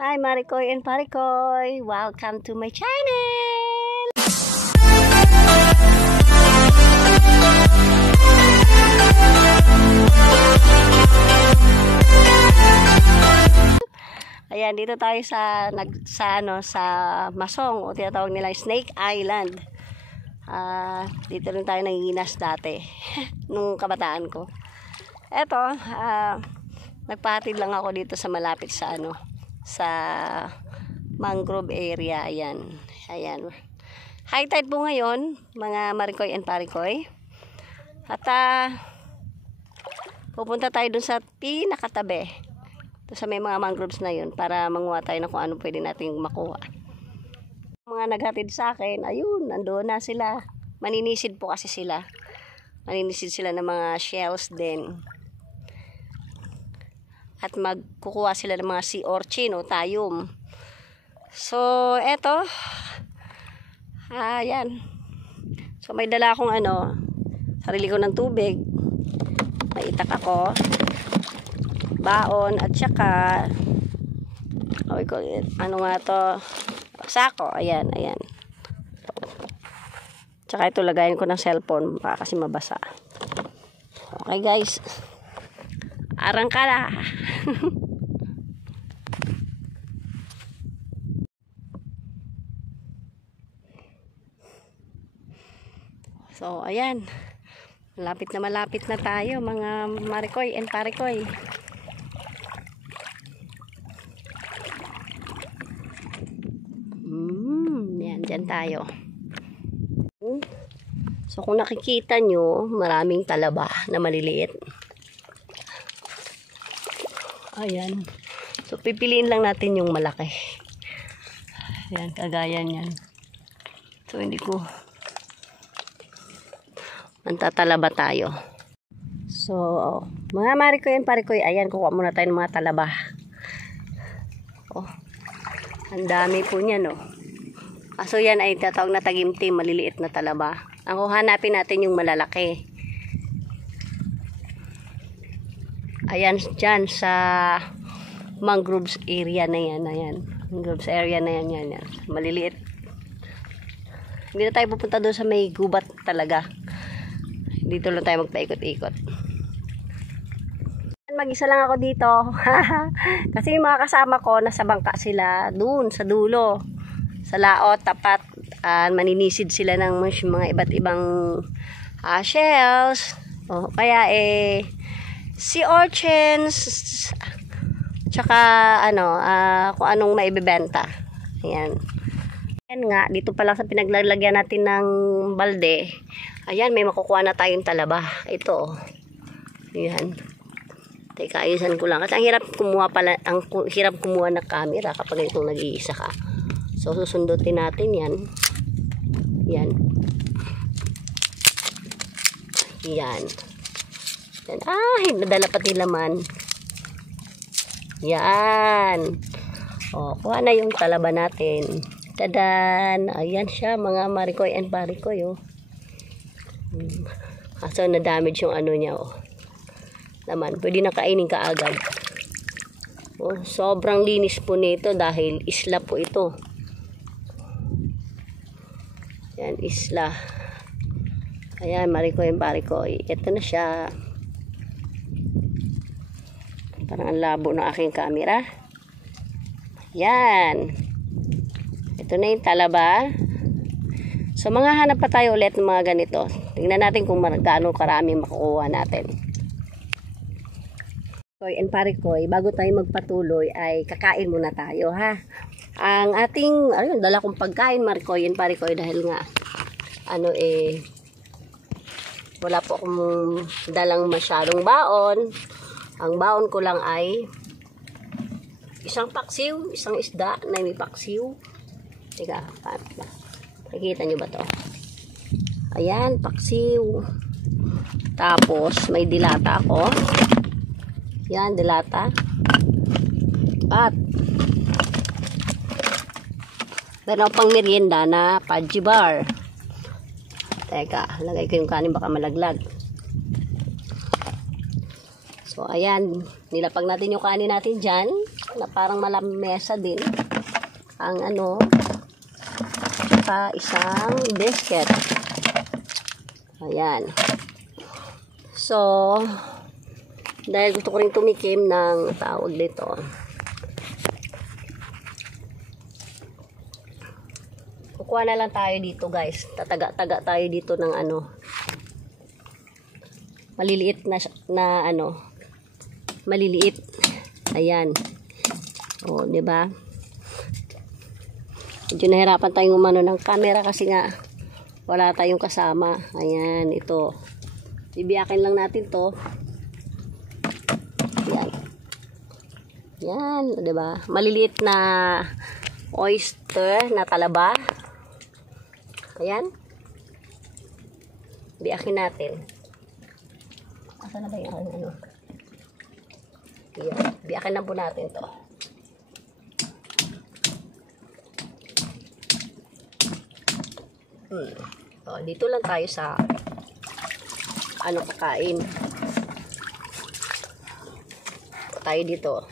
Hi Maricoy and Paricoy! Welcome to my channel! Ayan, dito tayo sa Masong o tinatawag nila Snake Island. Dito rin tayo nanginginas dati nung kabataan ko. Eto, nagpahatid lang ako dito sa malapit sa sa mangrove area. Ayan. High tide po ngayon, mga Maricoy and Paricoy. At pupunta tayo dun sa pinakatabi. Doon sa may mga mangroves na yun para manguha tayo na kung ano pwede nating makuha. Mga naghatid sa akin, ayun, nandoon na sila. Maninisid po kasi sila. Maninisid sila ng mga shells din. At magkukuha sila ng mga sea urchin o tayum. So, eto. Ayan. So, may dala akong sarili ko ng tubig. May itak ako. Baon at saka sako. Ayan. Tsaka ito lagayin ko ng cellphone baka kasi mabasa. Okay guys. Arangkada. So, ayan. Malapit na tayo, mga Maricoy and Paricoy. Yan, dyan tayo. So, kung nakikita nyo, maraming talaba na maliliit. Ayan. So, pipiliin lang natin yung malaki. Ayan, kagaya niyan. So, hindi ko mantatalaba tayo. So, mga Maricoy and Paricoy, ayan, kukuha muna tayo ng mga talaba. Oh, ang dami po niyan, no. So, yan ay tatawag na tagimtim, maliliit na talaba. Ang hanapin natin yung malalaki. Ayan, dyan sa mangroves area na yan. Ayan. Mangroves area na yan. Maliliit. Hindi na tayo pupunta doon sa may gubat talaga. Dito lang tayo magpaikot-ikot. Mag-isa lang ako dito. Kasi yung mga kasama ko, nasa bangka sila. Doon, sa dulo. Sa laot, tapat. Maninisid sila ng mga iba't ibang shells. O, kaya sea urchins, tsaka kung anong maibebenta. Ayan. Ayan nga, dito pa lang sa pinaglalagyan natin ng balde. Ayan, may makukuha na tayong talaba. Ito. Ayan. Teka, ayusan ko lang. Kasi ang hirap kumuha ng camera kapag itong nag-iisa ka. So, susundutin natin yan. Yan. Yan. Nadala pati laman. Yan. O, kuha na yung talaba natin. Tadan! Ayan siya, mga Maricoy and Paricoy, oh. So, na-damage yung niya, oh. Laman, pwede na kainin kaagad. Oh, sobrang linis po nito dahil isla po ito. Yan, isla. Ayan, Maricoy and Paricoy. Ito na siya. Parang ang labo ng aking camera. Yan. Ito na yung talaba. So, mga hanap pa tayo ulit ng mga ganito. Tingnan natin kung gaano karami makukuha natin. Maricoy and Paricoy, bago tayo magpatuloy ay kakain muna tayo, ha. Ang ating, dala kong pagkain, Maricoy and Paricoy, dahil nga, wala po akong dalang masyadong baon. Ang baon ko lang ay isang paksiw, isang isda na may paksiw. Teka, nakikita nyo ba to? Ayan, paksiw. Tapos, may dilata ako. Yan, dilata. At meron pang merienda na Pudgy bar. Teka, lagay ko yung kanin baka malaglag. So, ayan. Nilapag natin yung kanin natin dyan. na parang malamesa din. Ang ano, saka isang biscuit. Ayan. So, dahil gusto ko rin tumikim ng tawag dito. Kukuha na lang tayo dito guys. Tataga-taga tayo dito ng ano. Maliliit na ano. Maliliit. Ayan. O, diba? Medyo nahirapan tayong umano ng camera kasi nga wala tayong kasama. Ayan, ito. Bibiyakin lang natin to. Yan. Yan, diba? Maliliit na oyster na talaba. Ayan. Biyakin natin. Asa na ba yung ano? Yan. Biyakin lang po natin to. So, dito lang tayo sa ano kakain. Tayo dito.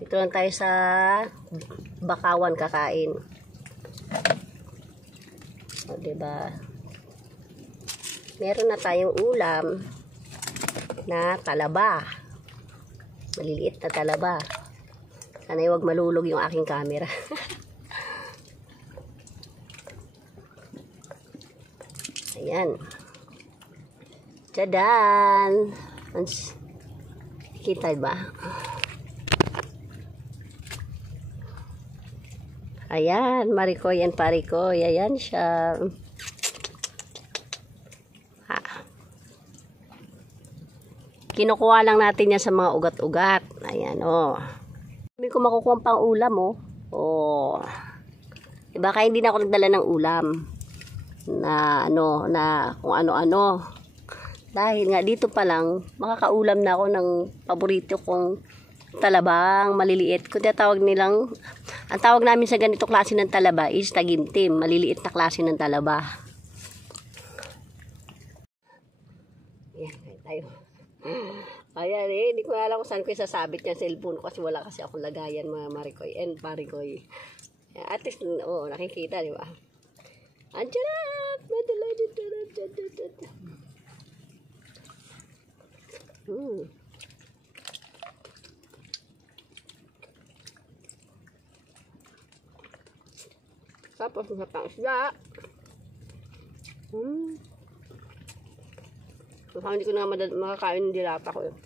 Dito lang tayo sa bakawan kakain. O, diba? Meron na tayong ulam na talaba. Maliliit na talaba. Sana huwag malulog yung aking camera. Ayan. Tadaan! Kita ba? Ayan, Marikoy and Parikoy. Ayan siya. Ha. Kinukuha lang natin yan sa mga ugat-ugat. Ayan, oh. Hindi ko makukuha pang ulam, oh. Oh. Diba, kaya hindi na ako nagdala ng ulam. Na, ano, na kung ano-ano. Dahil nga, dito pa lang, makakaulam na ako ng paborito kong talabang maliliit. Kung tawag nilang, ang tawag namin sa ganito klase ng talaba is tagintim. Maliliit na klase ng talaba. Ayan, tayo. Ayan hindi ko alam kung saan ko isasabit yung cellphone ko kasi wala kasi akong lagayan mga Marikoy and Parikoy. At least, nakikita, di ba? Andiyan na! Tapos sa pangsda. So, hindi ko na makakain ng dilata ko yun.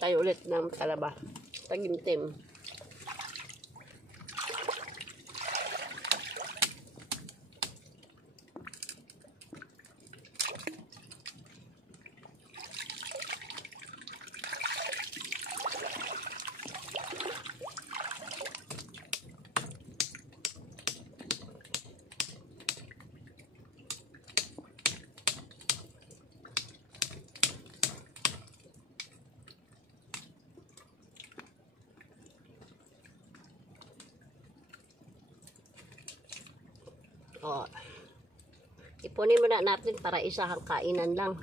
Tayo ulit ng talaba. Tagintim. Oh. Ipunin muna natin para isahang kainan lang.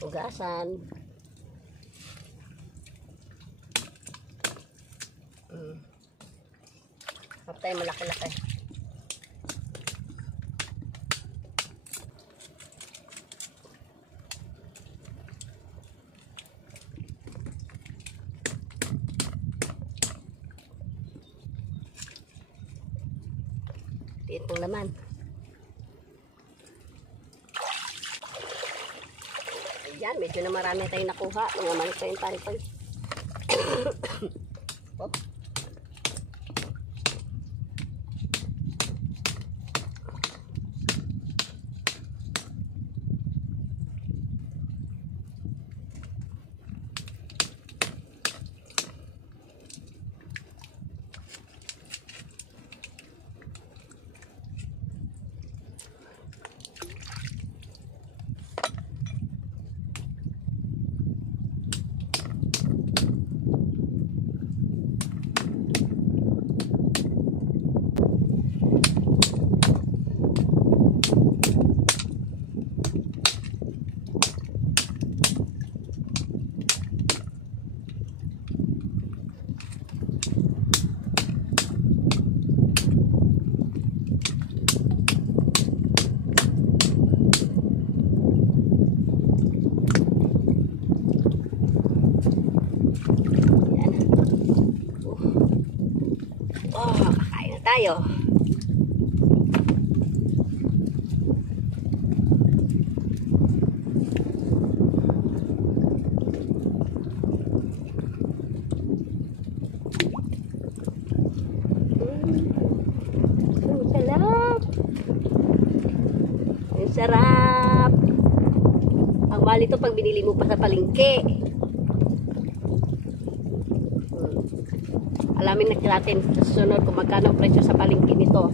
Hugasan. Patay malaki-laki. Itong laman. Ayan, medyo na marami tayong nakuha. Mga naman tayong Parikoy. Oh. tayo. Sarap. Ang mahal ito pag binili mo pa sa palengke. Alamin natin sa susunod kung magkano ang presyo sa palengke nito.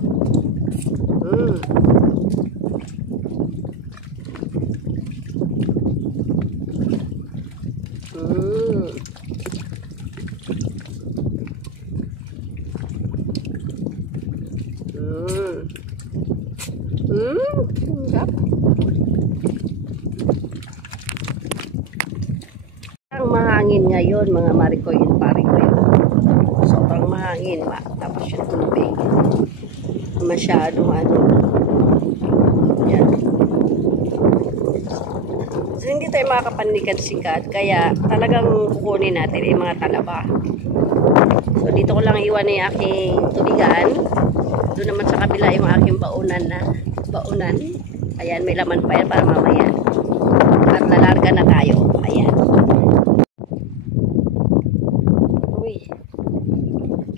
Sarap. Ang mahangin ngayon, mga Marikoy and Parikoy. Sobrang mahangin, tapos yung tubig. Masyadong yan. So, hindi tayo makakapanlikat-sikat, kaya talagang kukunin natin yung mga talaba. So, dito ko lang iwan yung aking tubigan. Doon naman sa kabila yung aking baunan. Ayan, may laman pa yan para mamaya. At lalarga na tayo. Ayan. Uy.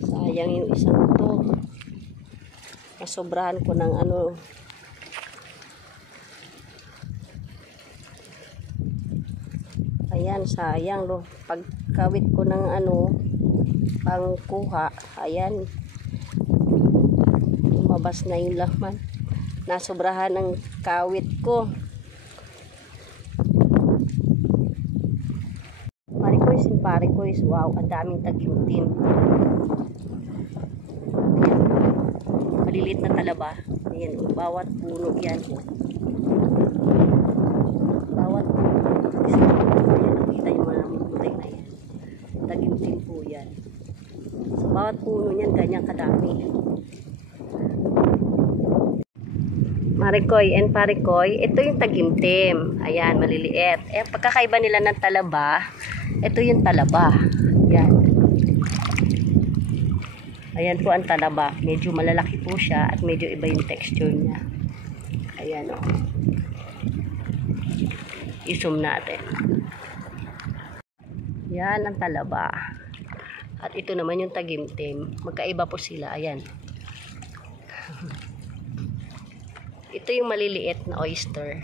Sayang yung isang to. Nasobrahan ko ng Ayan, sayang lo. Pagkawit ko ng pangkuha. Ayan. Lumabas na yung laman. Nasobrahan ng kawit ko. Marikoys and Parikoys, wow, ang daming tagimtim. Ayan. Maliliit na talaba. Ayan, bawat puno yan. Bawat puno. Nakita yung mga mutay na yan. Tagimtim po yan. So, bawat puno yan, ganyan kadami. Marikoy and Parikoy, ito yung tagimtim. Ayan, maliliit. Pagkakaiba nila ng talaba, ito yung talaba. Ayan. Ayan po ang talaba. Medyo malalaki po siya at medyo iba yung texture niya. Ayan o. I-zoom natin. Yan ang talaba. At ito naman yung tagimtim. Magkaiba po sila. Ayan. Ito yung maliliit na oyster.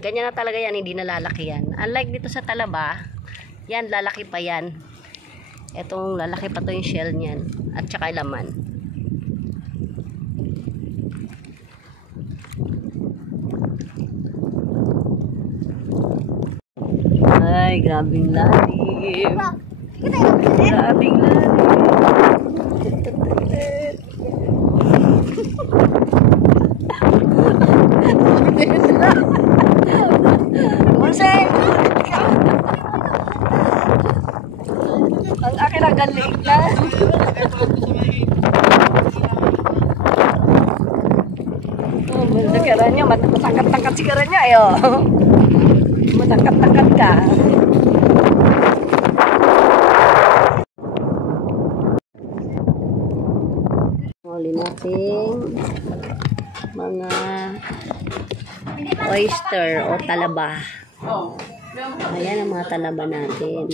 Ganyan na talaga yan, hindi na lalaki yan. Unlike dito sa talaba, yan, lalaki pa yan. Itong lalaki pa to yung shell niyan. At saka laman. Ay, grabing lalim. Grabing lalim. Ang akin ang galing na. Sigarannya, matangkat-tangkat sigarannya ayo. Matangkat-tangkat ka. Huli natin mga oyster o talaba. Ayan ang mga talaba natin.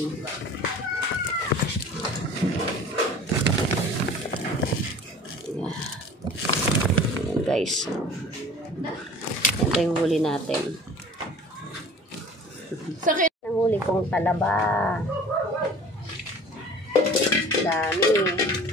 Ayan guys. Ito yung huli natin. Ang huli kong talaba. Dami.